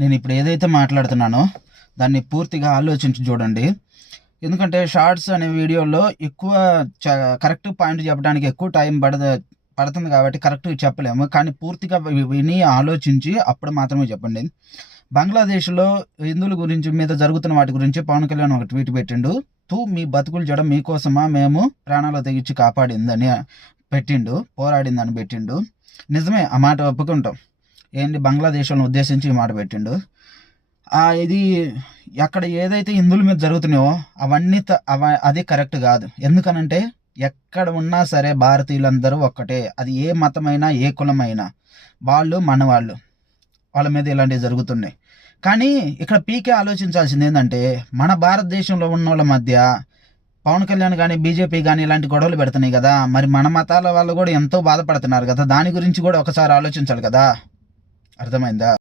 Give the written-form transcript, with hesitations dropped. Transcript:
నేను ఇప్పుడు ఏదైతే మాట్లాడుతున్నానో దాన్ని పూర్తిగా ఆలోచించి చూడండి. ఎందుకంటే షార్ట్స్ అనే వీడియోలో ఎక్కువ కరెక్ట్ పాయింట్ చెప్పడానికి ఎక్కువ టైం పడుతుంది కాబట్టి కరెక్ట్గా చెప్పలేము. కానీ పూర్తిగా విని ఆలోచించి అప్పుడు మాత్రమే చెప్పండి. బంగ్లాదేశ్లో హిందువుల గురించి మీద జరుగుతున్న వాటి గురించి పవన్ కళ్యాణ్ ఒక ట్వీట్ పెట్టిండు. మీ బతుకులు జడ మీకోసమా మేము ప్రాణాలు తెగించి కాపాడిందని పెట్టిండు, పోరాడిందని పెట్టిండు. నిజమే, ఆ మాట ఒప్పుకుంటాం. ఏంటి, బంగ్లాదేశ్ను ఉద్దేశించి ఈ మాట పెట్టిండు. ఇది అక్కడ ఏదైతే హిందువుల మీద జరుగుతున్నాయో అవన్నీ అది కరెక్ట్ కాదు. ఎందుకనంటే ఎక్కడ ఉన్నా సరే భారతీయులందరూ ఒక్కటే. అది ఏ మతమైనా ఏ కులమైనా వాళ్ళు మనవాళ్ళు, వాళ్ళ మీద ఇలాంటివి జరుగుతున్నాయి. కానీ ఇక్కడ పీకే ఆలోచించాల్సింది ఏంటంటే మన భారతదేశంలో ఉన్న వాళ్ళ మధ్య పవన్ కళ్యాణ్ కానీ బీజేపీ కానీ ఇలాంటి గొడవలు పెడుతున్నాయి కదా, మరి మన మతాల వాళ్ళు కూడా ఎంతో బాధపడుతున్నారు కదా, దాని గురించి కూడా ఒకసారి ఆలోచించాలి కదా. అర్థమైందా?